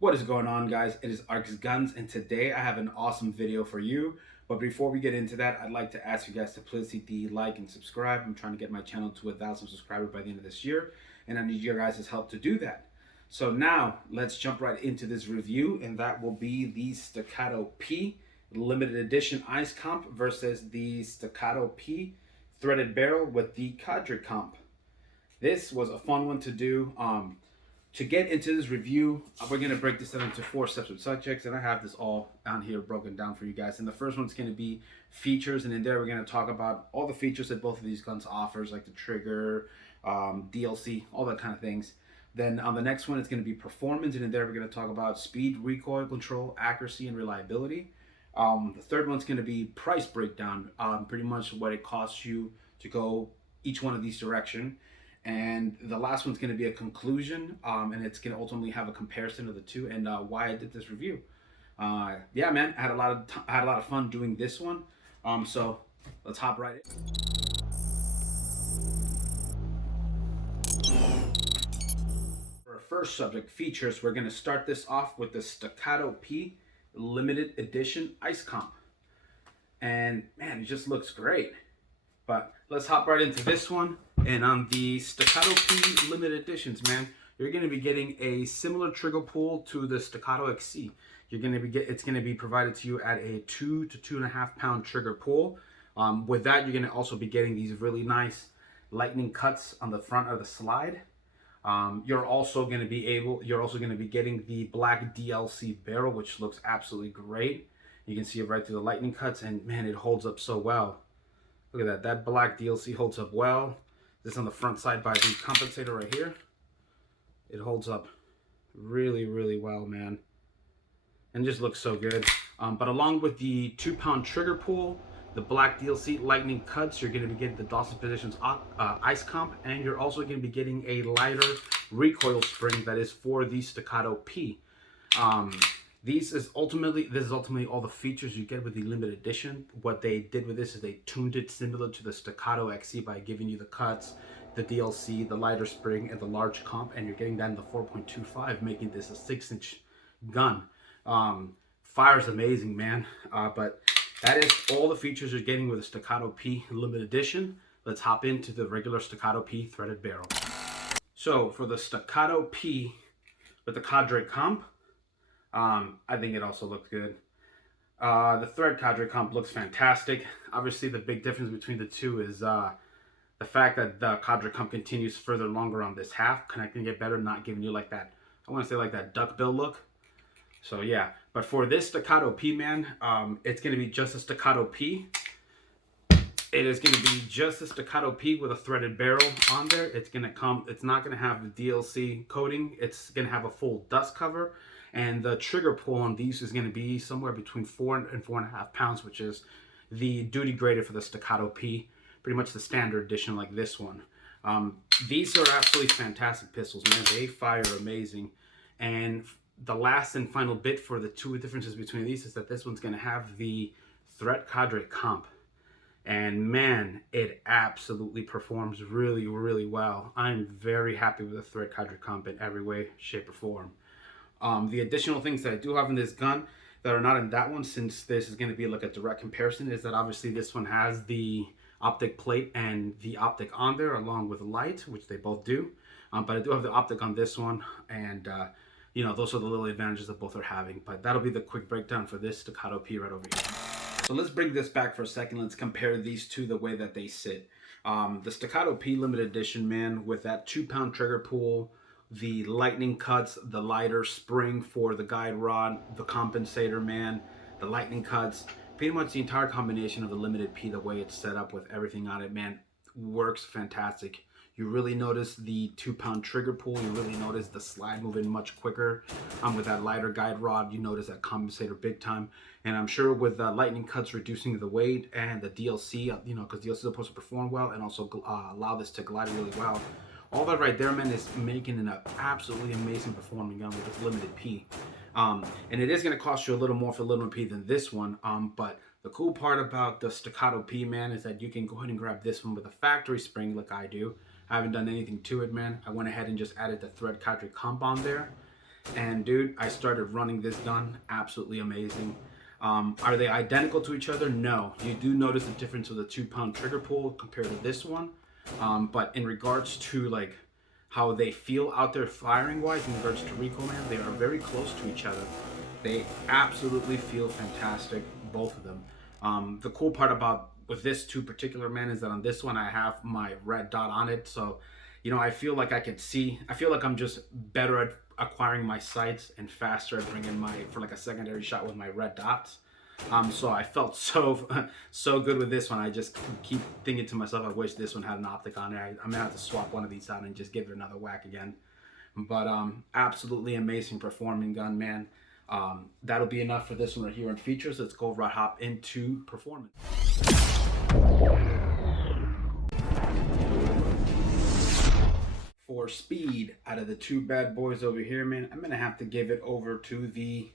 What is going on, guys? It is Arx Guns, and today I have an awesome video for you. But before we get into that, I'd like to ask you guys to please hit the like and subscribe. I'm trying to get my channel to 1,000 subscribers by the end of this year, and I need your guys' help to do that. So now, let's jump right into this review, and that will be the Staccato P limited edition Ice Comp versus the Staccato P threaded barrel with the Cadre Comp. This was a fun one to do. To get into this review, we're going to break this down into 4 separate subjects, and I have this all down here broken down for you guys. And the first one's going to be features, and in there we're going to talk about all the features that both of these guns offers, like the trigger, DLC, all that kind of things. Then on the next one, it's going to be performance, and in there we're going to talk about speed, recoil control, accuracy, and reliability. The third one's going to be price breakdown, pretty much what it costs you to go each one of these direction. And the last one's going to be a conclusion, and it's going to ultimately have a comparison of the two and why I did this review. Yeah, man, I had a lot of fun doing this one. So let's hop right in. For our first subject, features, we're going to start this off with the Staccato P limited edition Ice Comp. And man, it just looks great. But let's hop right into this one. And on the Staccato P limited editions, man, you're going to be getting a similar trigger pull to the Staccato XC. You're going to be it's going to be provided to you at a 2 to 2.5 pound trigger pull. With that, you're going to also be getting these really nice lightning cuts on the front of the slide. You're also going to be getting the black DLC barrel, which looks absolutely great. You can see it right through the lightning cuts, and man, it holds up so well. Look at that. That black DLC holds up well. This on the front side by the Compensator right here. It holds up really, really well, man. And just looks so good. But along with the 2-pound trigger pull, the black DLC lightning cuts, you're going to be getting the Dawson Precision Ice Comp, and you're also going to be getting a lighter recoil spring that is for the Staccato P. This is ultimately all the features you get with the limited edition. What they did with this is they tuned it similar to the Staccato XC by giving you the cuts, the DLC, the lighter spring, and the large comp, and you're getting that in the 4.25, making this a 6-inch gun. Fire's amazing, man. But that is all the features you're getting with the Staccato P limited edition. Let's hop into the regular Staccato P threaded barrel. So for the Staccato P with the Cadre Comp, I think it also looks good. The thread Cadre Comp looks fantastic. Obviously, the big difference between the two is the fact that the Cadre Comp continues further longer on this half, connecting it better, not giving you like that, I want to say like that duckbill look. So yeah, but for this Staccato P, man, it's going to be just a Staccato P. It is going to be just a Staccato P with a threaded barrel on there. It's not going to have the DLC coating. It's going to have a full dust cover. And the trigger pull on these is going to be somewhere between 4 and 4.5 pounds, which is the duty graded for the Staccato P, pretty much the standard edition like this one. These are absolutely fantastic pistols, man. They fire amazing. And the last and final bit for the two differences between these is that this one's going to have the thread Cadre Comp. And man, it absolutely performs really, really well. I'm very happy with the thread Cadre Comp in every way, shape, or form. The additional things that I do have in this gun that are not in that one, since this is going to be like a direct comparison, is that obviously this one has the optic plate and the optic on there along with light, which they both do. But I do have the optic on this one, and you know, those are the little advantages that both are having. But that'll be the quick breakdown for this Staccato P right over here. So let's bring this back for a second. Let's compare these two the way that they sit. The Staccato P limited edition, man, with that 2-pound trigger pull, the lightning cuts, the lighter spring for the guide rod, the Compensator, man, the lightning cuts, pretty much the entire combination of the limited P, the way it's set up with everything on it, man, works fantastic. You really notice the 2-pound trigger pull. You really notice the slide moving much quicker. With that lighter guide rod, you notice that Compensator big time. And I'm sure with the lightning cuts reducing the weight and the DLC, you know, because DLC is supposed to perform well and also allow this to glide really well. All that right there, man, is making an absolutely amazing performing gun with this limited P. And it is going to cost you a little more for the limited P than this one. But the cool part about the Staccato P, man, is that you can go ahead and grab this one with a factory spring like I do. I haven't done anything to it, man. I went ahead and just added the thread Cadre Comp on there. And dude, I started running this gun, absolutely amazing. Are they identical to each other? No. You do notice the difference with the 2 pound trigger pull compared to this one. But in regards to like how they feel out there firing wise, in regards to recoil, man, they are very close to each other. They absolutely feel fantastic, both of them. The cool part about with this two particular, man, is that on this one I have my red dot on it, so I feel like I can see. I feel like I'm just better at acquiring my sights and faster at bringing my for like a secondary shot with my red dots. So I felt so good with this one. I just keep thinking to myself, I wish this one had an optic on it. I'm gonna have to swap one of these out and just give it another whack again. But absolutely amazing performing gun, man. That'll be enough for this one right here on features. Let's go right hop into performance. For speed, out of the two bad boys over here, man, I'm gonna have to give it over to the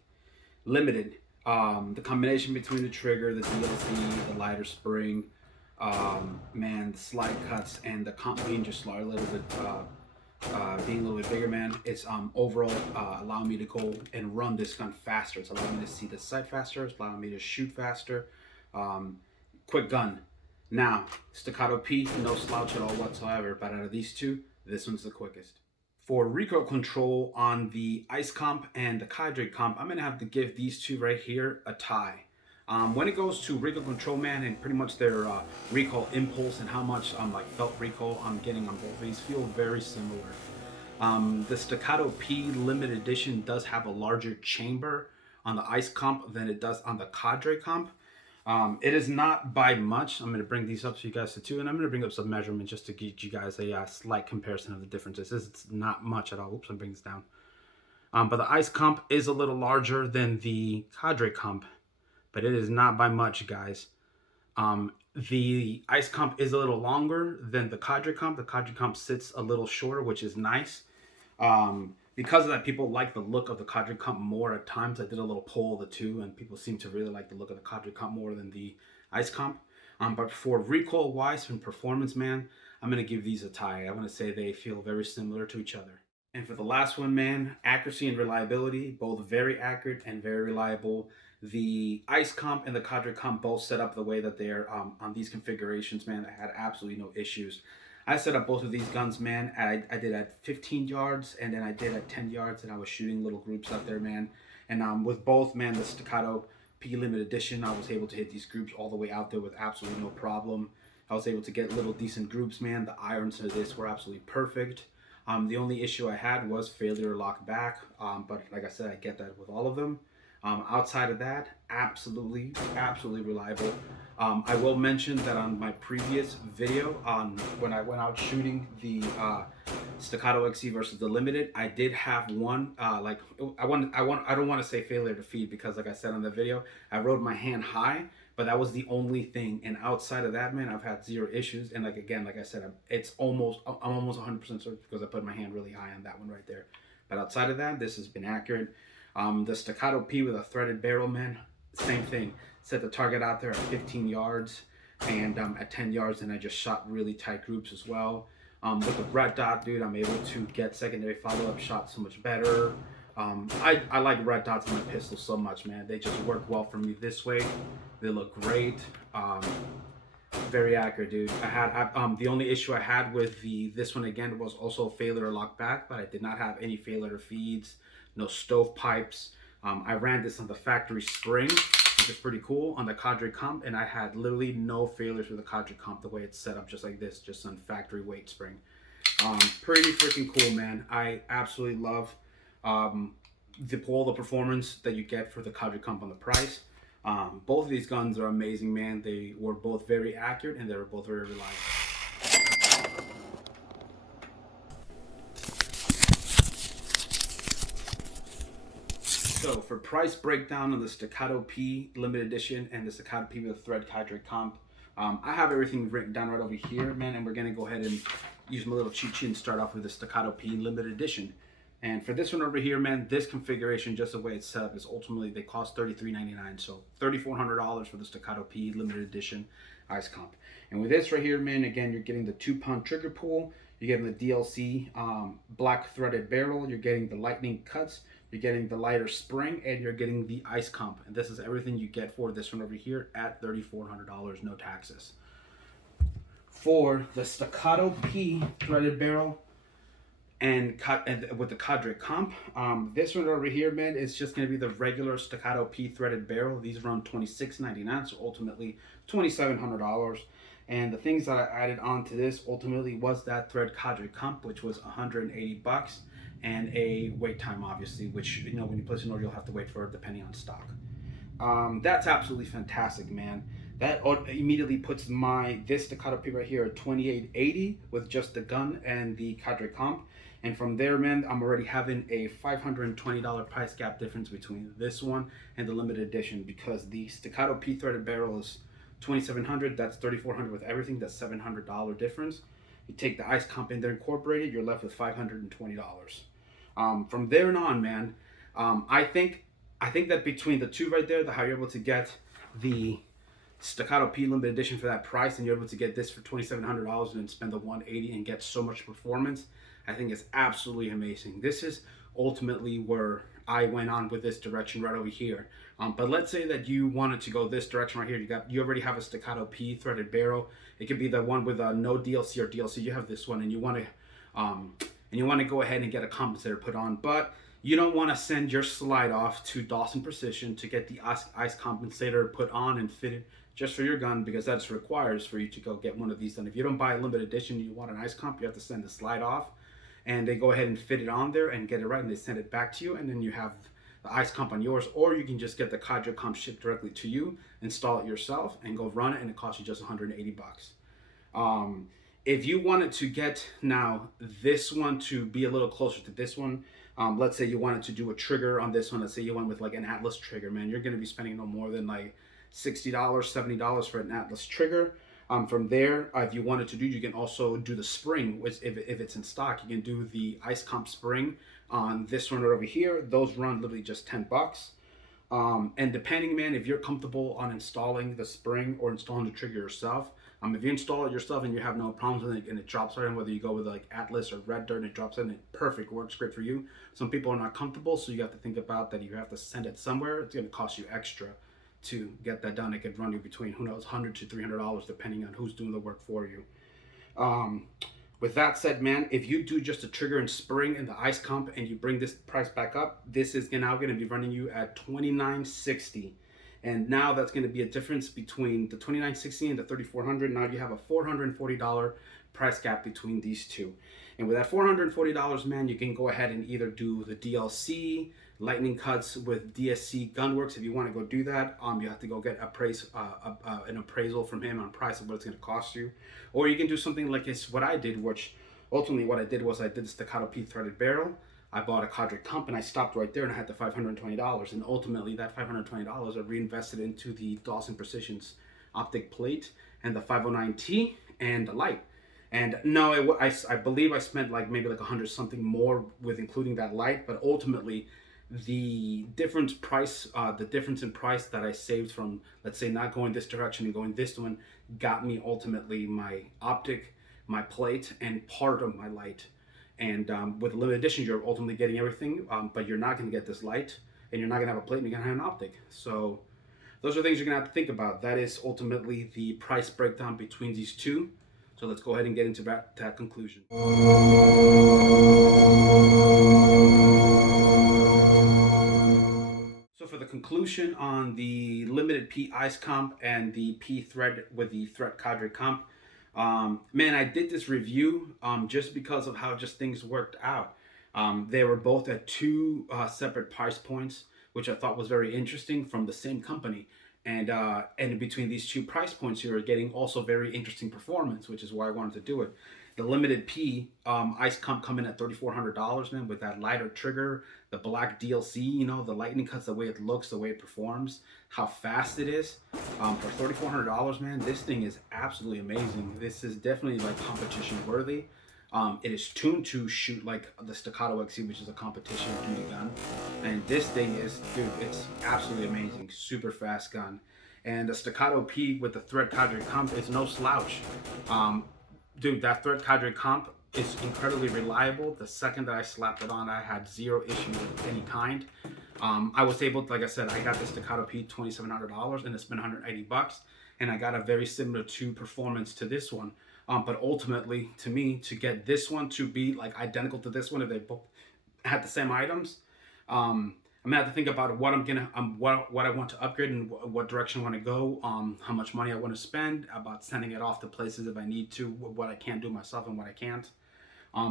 limited. The combination between the trigger, the DLC, the lighter spring, man, the slide cuts, and the comp being just a little bit being a little bit bigger, man, it's overall allowing me to go and run this gun faster. It's allowing me to see the sight faster. It's allowing me to shoot faster. Quick gun. Now, Staccato P, no slouch at all whatsoever, but out of these two, this one's the quickest. For recoil control on the Ice Comp and the Cadre Comp, I'm going to have to give these two right here a tie. When it goes to recoil control, man, and pretty much their recoil impulse and how much like felt recoil I'm getting on both of these feel very similar. The Staccato P limited edition does have a larger chamber on the Ice Comp than it does on the Cadre Comp. It is not by much. I'm going to bring these up so you guys see too, and I'm going to bring up some measurements just to give you guys a slight comparison of the differences. It's not much at all. Oops, I'm bringing this down. But the Ice Comp is a little larger than the Cadre Comp, but it is not by much, guys. The Ice Comp is a little longer than the Cadre Comp. The Cadre Comp sits a little shorter, which is nice. Because of that, people like the look of the Cadre Comp more at times. I did a little poll of the two, and people seem to really like the look of the Cadre Comp more than the Ice Comp. But for recoil-wise and performance, man, I'm going to give these a tie. I want to say they feel very similar to each other. And for the last one, man, accuracy and reliability, both very accurate and very reliable. The Ice Comp and the Cadre Comp both set up the way that they're on these configurations, man. I had absolutely no issues. I set up both of these guns, man. I did at 15 yards, and then I did at 10 yards, and I was shooting little groups out there, man. And with both, man, the Staccato P Limited Edition, I was able to hit these groups all the way out there with absolutely no problem. I was able to get little decent groups, man. The irons of this were absolutely perfect. The only issue I had was failure to lock back, but like I said, I get that with all of them. Outside of that, absolutely reliable. I will mention that on my previous video, when I went out shooting the Staccato XC versus the Limited, I did have one I don't want to say failure to feed, because like I said on the video, I rode my hand high, but that was the only thing. And outside of that, man, I've had zero issues. And like I said, I'm almost 100% certain because I put my hand really high on that one right there. But outside of that, this has been accurate. The Staccato P with a threaded barrel, man, same thing. Set the target out there at 15 yards, and at 10 yards, and I just shot really tight groups as well. With the red dot, dude, I'm able to get secondary follow-up shots so much better. I like red dots on my pistol so much, man. They just work well for me this way. They look great. Very accurate, dude. The only issue I had with this one again was also failure to lock back, but I did not have any failure to feeds, no stovepipes. I ran this on the factory spring, which is pretty cool, on the Cadre Comp, and I had literally no failures with the Cadre Comp the way it's set up, just like this, just on factory weight spring. Pretty freaking cool, man. I absolutely love all the performance that you get for the Cadre Comp on the price. Both of these guns are amazing, man. They were both very accurate, and they were both very reliable. So for price breakdown of the Staccato P Limited Edition and the Staccato P with a thread Cadre Comp, I have everything written down right over here, man, and we're gonna go ahead and use my little cheat sheet and start off with the Staccato P Limited Edition. And for this one over here, man, this configuration, just the way it's set up, is ultimately, they cost $33.99. So $3,400 for the Staccato P Limited Edition Ice Comp. And with this right here, man, again, you're getting the 2-pound trigger pull. You're getting the DLC black threaded barrel. You're getting the lightning cuts. You're getting the lighter spring, and you're getting the ice comp. And this is everything you get for this one over here at $3,400, no taxes. For the Staccato P threaded barrel and with the Cadre Comp, this one over here, man, is just going to be the regular Staccato P threaded barrel. These run $26.99, so ultimately $2,700. And the things that I added on to this ultimately was that thread Cadre Comp, which was $180, and a wait time, obviously, which, you know, when you place an order, you'll have to wait for it depending on stock. That's absolutely fantastic, man. That immediately puts this Staccato P right here at $2,880 with just the gun and the Cadre Comp. And from there, man, I'm already having a $520 price gap difference between this one and the limited edition, because the Staccato P threaded barrel is $2,700. That's $3,400 with everything. That's $700 difference. You take the ice comp in there incorporated, you're left with $520. From there on, man, I think that between the two right there, how you're able to get the Staccato P limited edition for that price, and you're able to get this for $2,700 and then spend the $180 and get so much performance, I think it's absolutely amazing. This is ultimately where I went on with this direction right over here. But let's say that you wanted to go this direction right here. You already have a Staccato P threaded barrel. It could be the one with no DLC or DLC. You have this one, and you want to go ahead and get a compensator put on, but you don't want to send your slide off to Dawson Precision to get the ice compensator put on and fitted just for your gun, because that's requires for you to go get one of these done. If you don't buy a limited edition and you want an ice comp, you have to send the slide off, and they go ahead and fit it on there and get it right, and they send it back to you, and then you have the ice comp on yours. Or you can just get the Cadre Comp shipped directly to you, install it yourself, and go run it, and it costs you just $180. If you wanted to get now this one to be a little closer to this one, let's say you wanted to do a trigger on this one. Let's say you went with like an Atlas trigger, man. You're going to be spending no more than like $60, $70 for an Atlas trigger. From there, if you wanted to do, you can also do the spring, which if it's in stock, you can do the ice comp spring on this one right over here. Those run literally just $10. And depending, man, if you're comfortable on installing the spring or installing the trigger yourself, if you install it yourself and you have no problems with it and it drops right in, whether you go with like Atlas or Red Dirt and it drops in, it perfect, works great for you. Some people are not comfortable, so you have to think about that. You have to send it somewhere. It's going to cost you extra to get that done. It could run you between, who knows, $100 to $300 depending on who's doing the work for you. With that said, man, if you do just a trigger and spring and the ice comp and you bring this price back up, this is now going to be running you at $2,960. And now that's going to be a difference between the $2,960 and the $3,400. Now you have a $440 price gap between these two. And with that $440, man, you can go ahead and either do the DLC, lightning cuts with DSC Gunworks. If you want to go do that, you have to go get an appraisal from him on price of what it's going to cost you. Or you can do something like what I did, which ultimately what I did was I did the Staccato P threaded barrel. I bought a Cadre Comp and I stopped right there and I had the $520. And ultimately that $520 I reinvested into the Dawson Precision's optic plate and the 509T and the light. And no, I believe I spent like maybe like 100 something more with including that light, but ultimately the difference in price that I saved from, let's say, not going this direction and going this one got me ultimately my optic, my plate, and part of my light. And with limited edition, you're ultimately getting everything, but you're not going to get this light, and you're not going to have a plate, and you're going to have an optic. So those are things you're going to have to think about. That is ultimately the price breakdown between these two. So let's go ahead and get into that conclusion. So for the conclusion on the limited P Ice Comp and the P thread with the thread Cadre Comp, man, I did this review just because of how just things worked out. They were both at two separate price points, which I thought was very interesting, from the same company. And between these two price points, you're getting also very interesting performance, which is why I wanted to do it. The limited P Ice Comp coming at $3,400, man, with that lighter trigger, the black DLC, you know, the lightning cuts, the way it looks, the way it performs, how fast it is. For $3,400, man, this thing is absolutely amazing. This is definitely like competition worthy. It is tuned to shoot like the Staccato XE, which is a competition duty gun. And this thing is, dude, it's absolutely amazing. Super fast gun. And the Staccato P with the thread Cadre Comp is no slouch. Dude, that thread Cadre Comp It's incredibly reliable. The second that I slapped it on, I had zero issues of any kind. I was able to, like I said, I got the Staccato P $2,700 and it's been 180 bucks. And I got a very similar to performance to this one. But ultimately, to me, to get this one to be like identical to this one, if they both had the same items, I'm gonna have to think about what I'm gonna, what I want to upgrade and what direction I want to go. How much money I want to spend, about sending it off to places if I need to, what I can do myself and what I can't.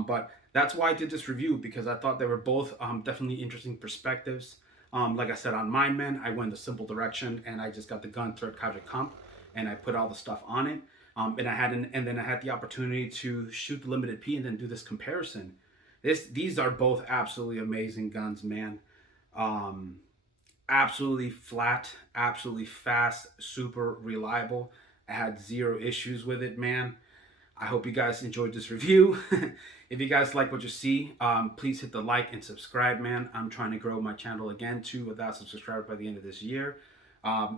But that's why I did this review, because I thought they were both definitely interesting perspectives. Like I said, on Mine Man, I went the simple direction and I just got the gun thread Cadre Comp and I put all the stuff on it. And then I had the opportunity to shoot the limited P and then do this comparison. These are both absolutely amazing guns, man. Absolutely flat, absolutely fast, super reliable. I had zero issues with it, man. I hope you guys enjoyed this review. If you guys like what you see, please hit the like and subscribe, man. I'm trying to grow my channel again to 1,000 subscribers by the end of this year.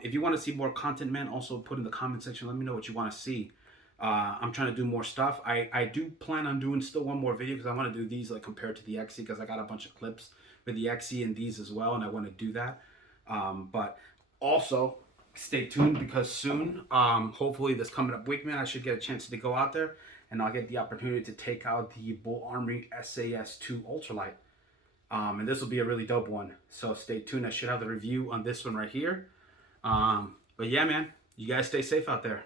If you want to see more content, man, also put in the comment section. Let me know what you want to see. I'm trying to do more stuff. I do plan on doing still one more video because I want to do these like compared to the XE, because I got a bunch of clips with the XE and these as well, and I want to do that. But also stay tuned, because soon, hopefully this coming up week, man, I should get a chance to go out there and I'll get the opportunity to take out the Bull Armory SAS2 Ultralight. And this will be a really dope one. So stay tuned. I should have the review on this one right here. But yeah, man, you guys stay safe out there.